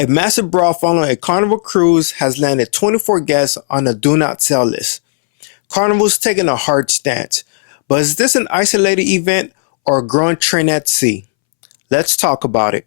A massive brawl following a Carnival cruise has landed 24 guests on the do not sell list. Carnival's taking a hard stance, but is this an isolated event or a growing trend at sea? Let's talk about it.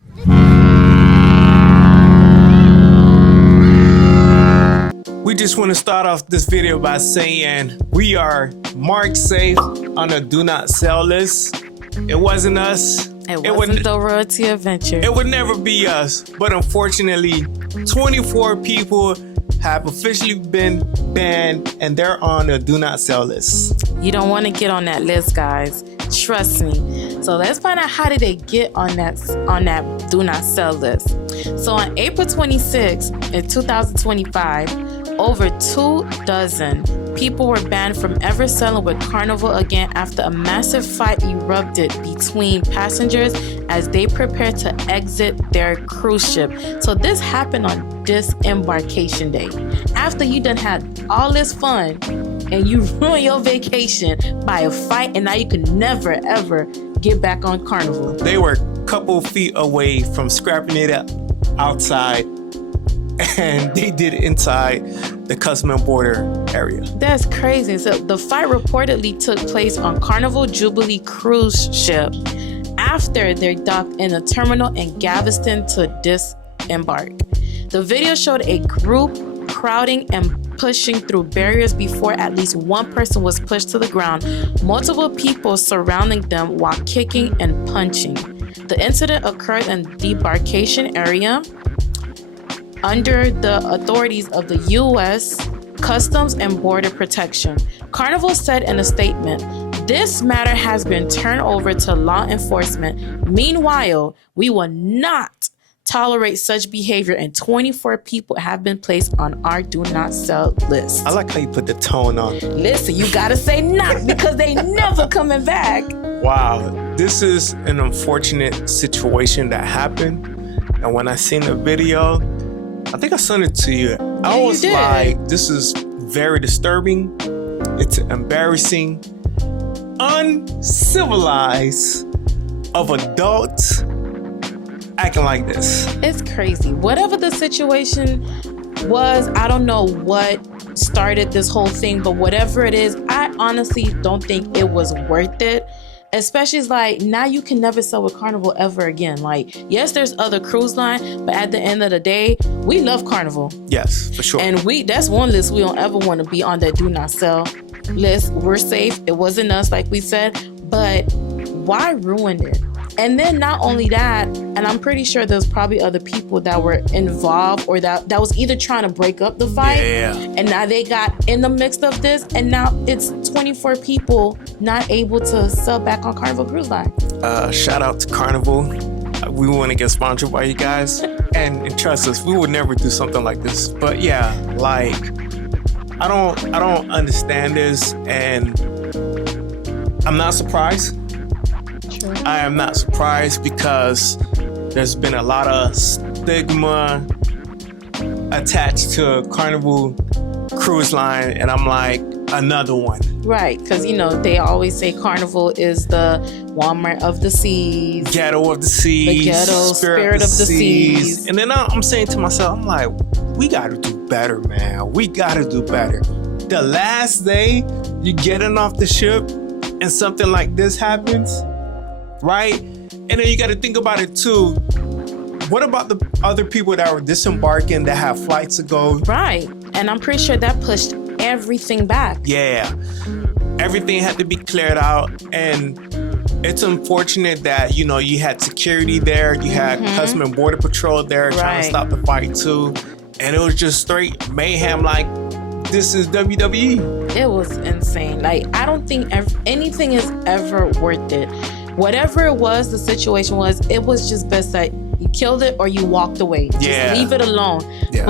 We just want to start off this video by saying we are marked safe on the do not sell list. It wasn't us. It wasn't the Royalty Adventure. It would never be us. But unfortunately, 24 people have officially been banned and they're on the do not sell list. You don't want to get on that list, guys. Trust me. So let's find out how did they get on that do not sell list. So on April 26, in 2025, over 24 people were banned from ever sailing with Carnival again after a massive fight erupted between passengers as they prepared to exit their cruise ship. So this happened on disembarkation day. After you done had all this fun and you ruin your vacation by a fight, and now you can never ever get back on Carnival. They were a couple feet away from scrapping it up outside, and they did it inside the Customs and Border area. That's crazy. So the fight reportedly took place on Carnival Jubilee cruise ship after they docked in a terminal in Galveston to disembark. The video showed a group crowding and pushing through barriers before at least one person was pushed to the ground, multiple people surrounding them while kicking and punching. The incident occurred in the debarkation area under the authorities of the U.S. Customs and Border Protection. Carnival said in a statement, "This matter has been turned over to law enforcement. Meanwhile, we will not tolerate such behavior, and 24 people have been placed on our do not sell list." I like how you put the tone on. Listen, you gotta say not because they never coming back. Wow, this is an unfortunate situation that happened. And when I seen the video, I think I sent it to you. I was did. like, this is very disturbing. It's embarrassing, uncivilized of adults acting like this. It's crazy. Whatever the situation was, I don't know what started this whole thing, but whatever it is, I honestly don't think it was worth it. Especially, it's like, now you can never sail with Carnival ever again. Like, yes, there's other cruise line, but at the end of the day, we love Carnival. Yes, for sure. And that's one list we don't ever want to be on, that do not sell list. We're safe. It wasn't us, like we said, but why ruin it? And then not only that, and I'm pretty sure there's probably other people that were involved or that was either trying to break up the fight. Yeah. And now they got in the mix of this, and now it's 24 people not able to sell back on Carnival Cruise Line. Shout out to Carnival. We want to get sponsored by you guys. And trust us, we would never do something like this. But yeah, like, I don't understand this, and I'm not surprised. I am not surprised because there's been a lot of stigma attached to Carnival Cruise Line, and I'm like, another one. Right, because they always say Carnival is the Walmart of the seas, ghetto of the seas, the ghetto spirit of the seas. And then I'm saying to myself, I'm like, we gotta do better, man. We gotta do better. The last day you're getting off the ship and something like this happens, right? And then you got to think about it too. What about the other people that were disembarking that have flights to go? Right. And I'm pretty sure that pushed everything back. Yeah. Everything had to be cleared out. And it's unfortunate that, you had security there. You had Customs and Border Patrol there trying to stop the fight too. And it was just straight mayhem, like, this is WWE. It was insane. Like, I don't think anything is ever worth it. Whatever it was, the situation was, it was just best that you killed it or you walked away. Just leave it alone. Yeah.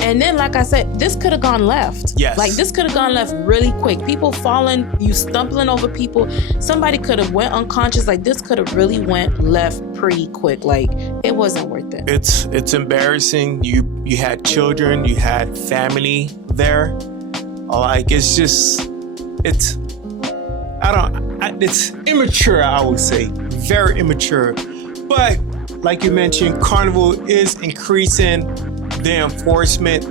And then, like I said, this could have gone left. Yes. Like, this could have gone left really quick. People falling, you stumbling over people. Somebody could have went unconscious. Like, this could have really went left pretty quick. Like, it wasn't worth it. It's embarrassing. You had children, you had family there. Like, it's immature, I would say. Very immature. But like you mentioned, Carnival is increasing the enforcement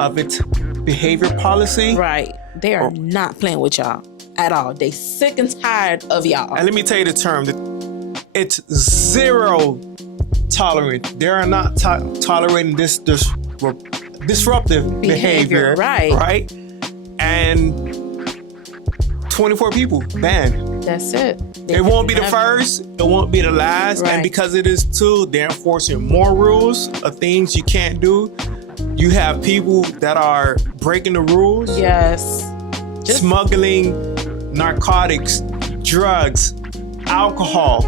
of its behavior policy. Right. They are not playing with y'all at all. They sick and tired of y'all. And let me tell you the term. It's zero tolerance. They are not tolerating this disruptive behavior. Right. And 24 people banned. That's it. It won't be the first. It won't be the last. Right. And because it is too, they're enforcing more rules of things you can't do. You have people that are breaking the rules. Yes. Smuggling narcotics, drugs, alcohol.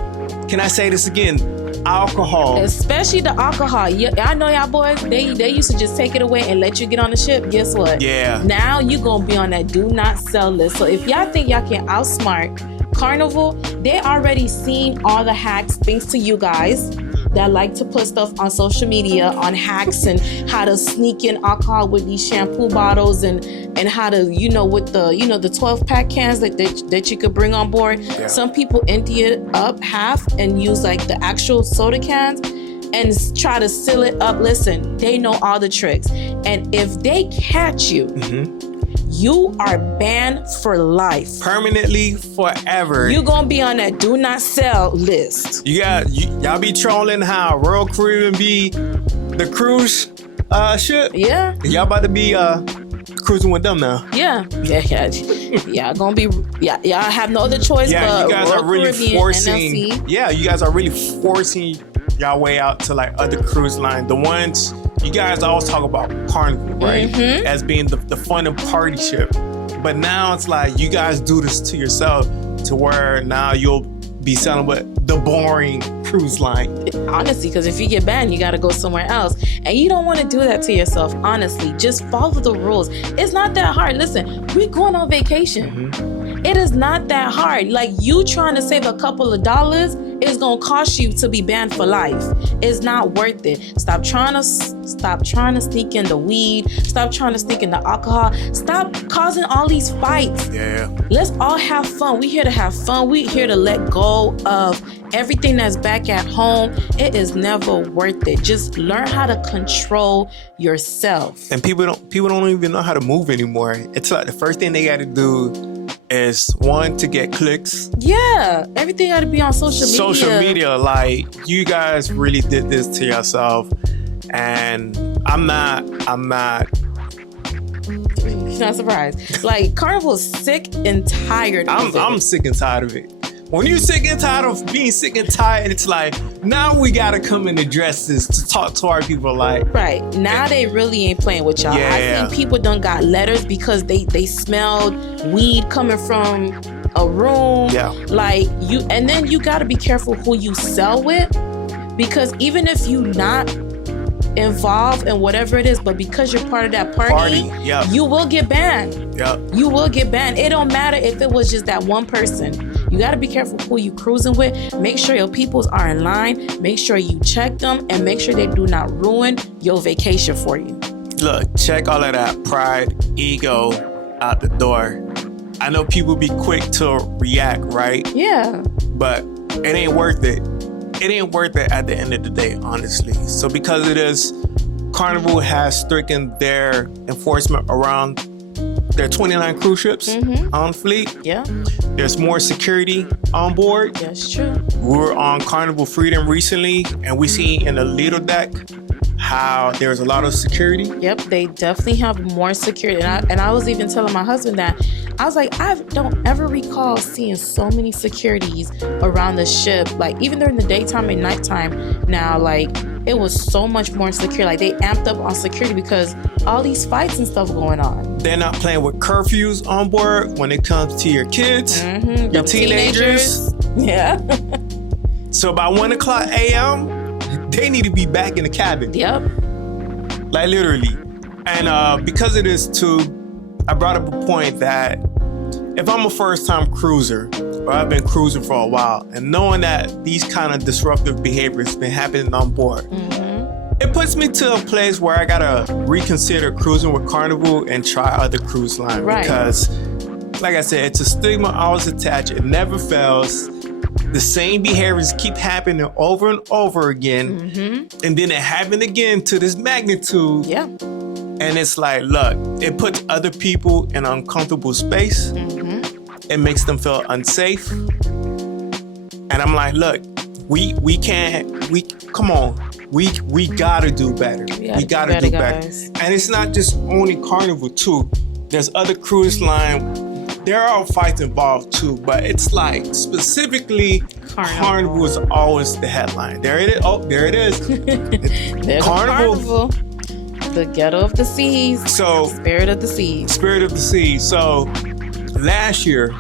Can I say this again? Alcohol. Especially the alcohol. I know y'all boys, they used to just take it away and let you get on the ship. Guess what? Yeah. Now you gonna be on that do not sell list. So if y'all think y'all can outsmart Carnival, they already seen all the hacks thanks to you guys that like to put stuff on social media on hacks and how to sneak in alcohol with these shampoo bottles and how to, with the 12 pack cans that you could bring on board. Yeah. Some people empty it up half and use like the actual soda cans and try to seal it up. Listen, they know all the tricks. And if they catch you, you are banned for life. Permanently, forever. You're gonna be on that do not sell list. Y'all be trolling how Royal Caribbean be the cruise ship. Yeah. Y'all about to be cruising with them now. Yeah. Y'all gonna be. Y'all have no other choice. Yeah, but you guys Royal are really Caribbean, forcing. NLC. Yeah, you guys are really forcing y'all way out to like other cruise lines. The ones you guys always talk about Carnival, right? As being the fun and party ship. But now it's like you guys do this to yourself to where now you'll be selling with the boring cruise line. Honestly, because if you get banned, you got to go somewhere else. And you don't want to do that to yourself, honestly. Just follow the rules. It's not that hard. Listen, we going on vacation. It is not that hard. Like, you trying to save a couple of dollars is going to cost you to be banned for life. It's not worth it. Stop trying to sneak in the weed. Stop trying to sneak in the alcohol. Stop causing all these fights. Yeah. Let's all have fun. We here to have fun. We here to let go of everything that's back at home. It is never worth it. Just learn how to control yourself. And people don't even know how to move anymore. It's like the first thing they got to do is one, to get clicks. Yeah, everything got to be on social media. Social media, like, you guys really did this to yourself, and I'm not surprised. Like, Carnival's sick and tired of it. I'm sick and tired of it. When you're sick and tired of being sick and tired, it's like, now we gotta come and address this to talk to our people. Like, right now, they really ain't playing with y'all. Yeah. I think people done got letters because they smelled weed coming from a room. Yeah. Like, and then you gotta be careful who you sell with, because even if you not involved in whatever it is, but because you're part of that party, you will get banned. You will get banned. It don't matter if it was just that one person. You got to be careful who you cruising with. Make sure your peoples are in line. Make sure you check them and make sure they do not ruin your vacation for you. Look, check all of that pride, ego out the door. I know people be quick to react, right? Yeah. But it ain't worth it. It ain't worth it at the end of the day, honestly. So because it is, Carnival has stricken their enforcement around their 29 cruise ships on fleet. Yeah. There's more security on board. That's true. We were on Carnival Freedom recently, and we see in the Lido deck how there's a lot of security. Yep, they definitely have more security. And I was even telling my husband that. I was like, I don't ever recall seeing so many securities around the ship. Like, even during the daytime and nighttime now, like, it was so much more secure. Like, they amped up on security because all these fights and stuff going on. They're not playing with curfews on board when it comes to your kids, your teenagers. Yeah. So by 1 o'clock a.m., they need to be back in the cabin. Yep. Like, literally. And because it is too, I brought up a point that if I'm a first-time cruiser, or I've been cruising for a while, and knowing that these kind of disruptive behaviors been happening on board, it puts me to a place where I gotta reconsider cruising with Carnival and try other cruise lines. Right. Because, like I said, it's a stigma always attached. It never fails. the same behaviors keep happening over and over again. And then it happened again to this magnitude. Yeah. And it's like, look, it puts other people in an uncomfortable space. It makes them feel unsafe. And I'm like, look, we come on. We gotta do better. We gotta do better. And it's not just only Carnival too. There's other cruise line. There are fights involved too, but it's like specifically Carnival is always the headline. There it is. Oh, there it is. There's Carnival. The ghetto of the seas. So spirit of the seas. Spirit of the seas. So last year,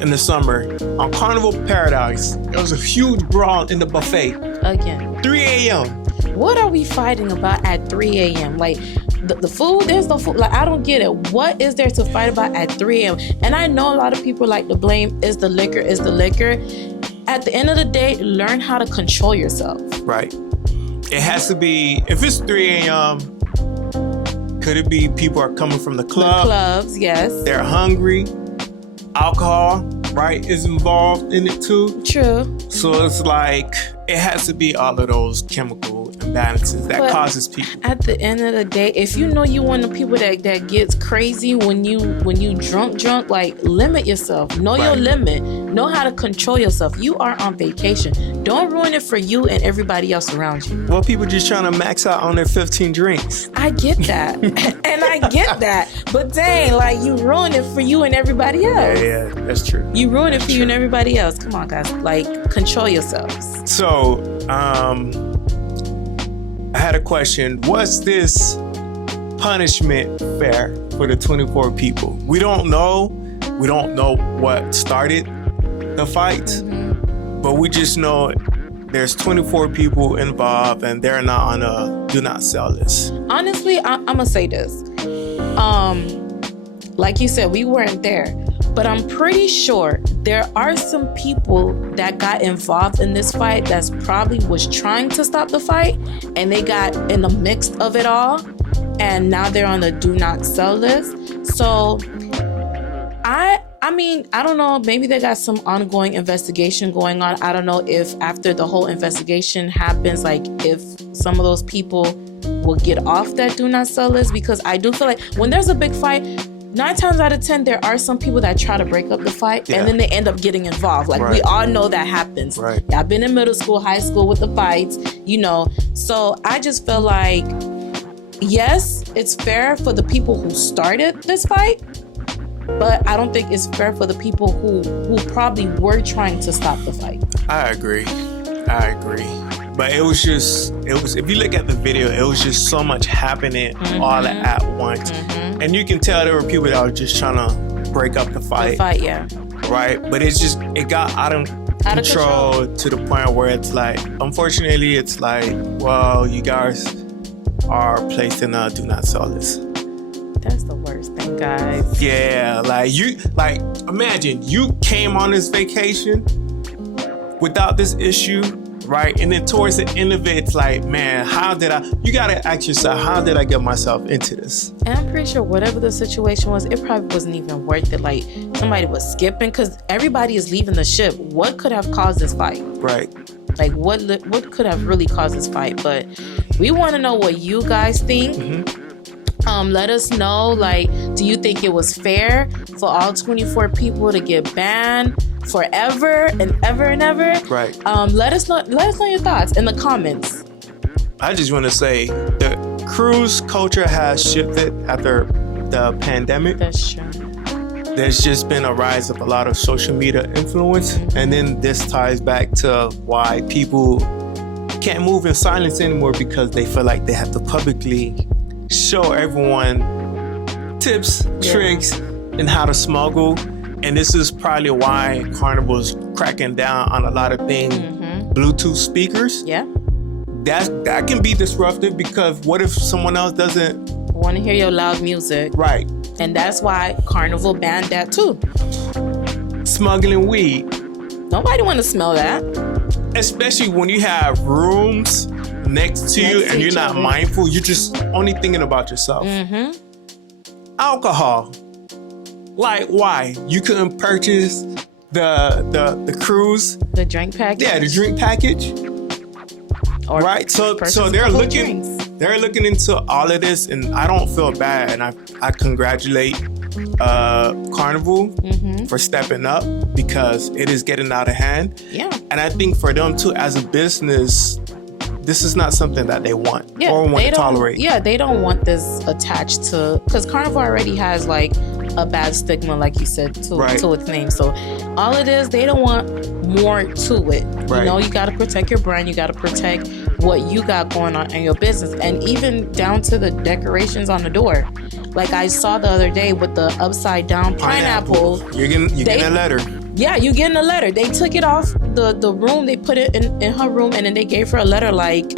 in the summer, on Carnival Paradise, there was a huge brawl in the buffet. Again. 3 a.m. What are we fighting about at 3 a.m.? Like, the food, there's no food. Like, I don't get it. What is there to fight about at 3 a.m.? And I know a lot of people like to blame is the liquor. At the end of the day, learn how to control yourself. Right. It has to be, if it's 3 a.m., could it be people are coming from the club? The clubs, yes. They're hungry. Alcohol, right, is involved in it too. True. So it's like, it has to be all of those chemical imbalances that causes people. At the end of the day, if you know you one of the people that gets crazy when you drunk, like, limit yourself. Know your limit. Know how to control yourself. You are on vacation. Don't ruin it for you and everybody else around you. Well, people just trying to max out on their 15 drinks. I get that. And I get that. But dang, like, you ruin it for you and everybody else. Yeah, that's true. You ruin it for you and everybody else. Come on, guys. Like, control yourselves. So, I had a question. Was this punishment fair for the 24 people? We don't know. We don't know what started the fight, but we just know there's 24 people involved and they're not on a do not sell list. Honestly, I'm gonna say this. Like you said, we weren't there, but I'm pretty sure there are some people that got involved in this fight that's probably was trying to stop the fight, and they got in the mix of it all, and now they're on the do not sell list. So I mean, I don't know, maybe they got some ongoing investigation going on. I don't know if after the whole investigation happens, like, if some of those people will get off that do not sell list, because I do feel like when there's a big fight, 9 times out of 10, there are some people that try to break up the fight, and then they end up getting involved. Like, we all know that happens. Right. I've been in middle school, high school with the fights, you know. So I just feel like, yes, it's fair for the people who started this fight, but I don't think it's fair for the people who probably were trying to stop the fight. I agree. But it was, if you look at the video, it was just so much happening all at once. And you can tell there were people that were just trying to break up the fight. Right? But it got out of control to the point where it's like, unfortunately, it's like, well, you guys are placed in a do not sell list. That's the worst thing, guys. Yeah, imagine you came on this vacation without this issue, right? And then towards the end of it, it's like, man, you gotta ask yourself, how did I get myself into this? And I'm pretty sure whatever the situation was, it probably wasn't even worth it. Like, somebody was skipping, because everybody is leaving the ship. What could have caused this fight? Right. Like, what could have really caused this fight? But we want to know what you guys think. Let us know, like, do you think it was fair for all 24 people to get banned forever and ever and ever? Right. Let us know your thoughts in the comments. I just want to say the cruise culture has shifted after the pandemic. That's true. There's just been a rise of a lot of social media influence, and then this ties back to why people can't move in silence anymore, because they feel like they have to publicly show everyone tips, tricks, and how to smuggle. And this is probably why Carnival's cracking down on a lot of things. Bluetooth speakers. Yeah. That can be disruptive, because what if someone else doesn't want to hear your loud music? Right. And that's why Carnival banned that too. Smuggling weed. Nobody want to smell that. Especially when you have rooms next to you and you're not mindful. You're just only thinking about yourself. Alcohol. Like, why? You couldn't purchase the cruise. The drink package. Yeah, the drink package. Or right. So they're looking into all of this, and I don't feel bad, and I congratulate Carnival for stepping up because it is getting out of hand. Yeah. And I think for them too, as a business, this is not something that they want or want to tolerate. Yeah, they don't want this attached to, because Carnival already has like a bad stigma, like you said, to its name. So all it is, they don't want more to it. Right. You know, you got to protect your brand. You got to protect what you got going on in your business, and even down to the decorations on the door. Like I saw the other day with the upside down pineapple. You're getting a letter. Yeah, you getting a letter. They took it off the room. They put it in her room, and then they gave her a letter like,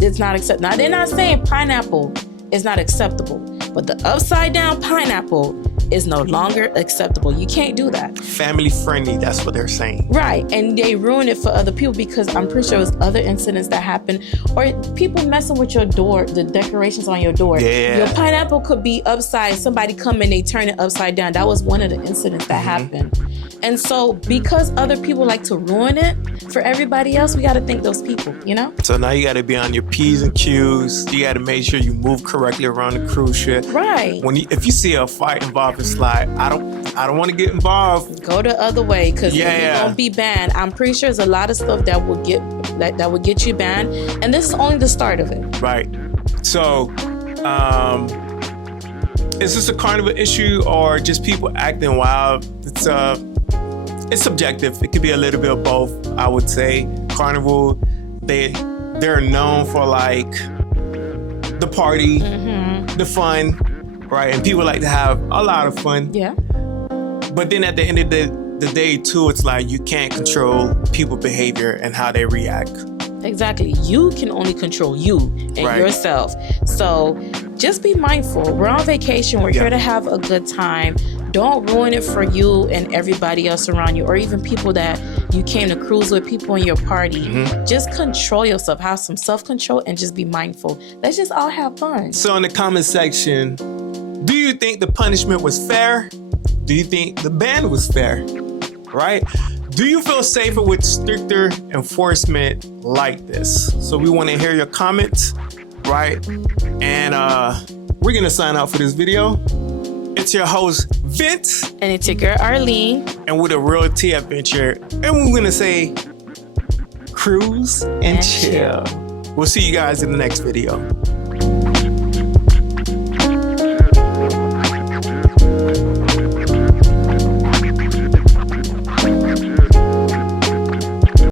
it's not acceptable. Now, they're not saying pineapple is not acceptable, but the upside down pineapple is no longer acceptable. You can't do that. Family friendly, that's what they're saying. Right, and they ruin it for other people because I'm pretty sure it was other incidents that happen, or people messing with your door, the decorations on your door. Yeah. Your pineapple could be upside, somebody come in, they turn it upside down. That was one of the incidents that happened. And so because other people like to ruin it for everybody else, we got to thank those people, you know? So now you got to be on your P's and Q's. You got to make sure you move correctly around the cruise ship. Right. If you see a fight involved, it's like, I don't want to get involved. Go the other way, because you're going to be banned. I'm pretty sure there's a lot of stuff that will get you banned. And this is only the start of it. Right. So, is this a Carnival issue or just people acting wild? It's subjective. It could be a little bit of both, I would say. Carnival, they're known for like the party, the fun, right? And people like to have a lot of fun. Yeah. But then at the end of the day too, it's like you can't control people's behavior and how they react. Exactly. You can only control you and yourself. So just be mindful. We're on vacation. We're here to have a good time. Don't ruin it for you and everybody else around you, or even people that you came to cruise with, people in your party. Just control yourself. Have some self-control and just be mindful. Let's just all have fun. So in the comment section, do you think the punishment was fair? Do you think the ban was fair? Right? Do you feel safer with stricter enforcement like this? So we want to hear your comments, right? And we're going to sign out for this video. It's your host, Vince. And it's your girl, Arlene. And we're the Real Tea Adventure. And we're going to say, cruise and chill. We'll see you guys in the next video.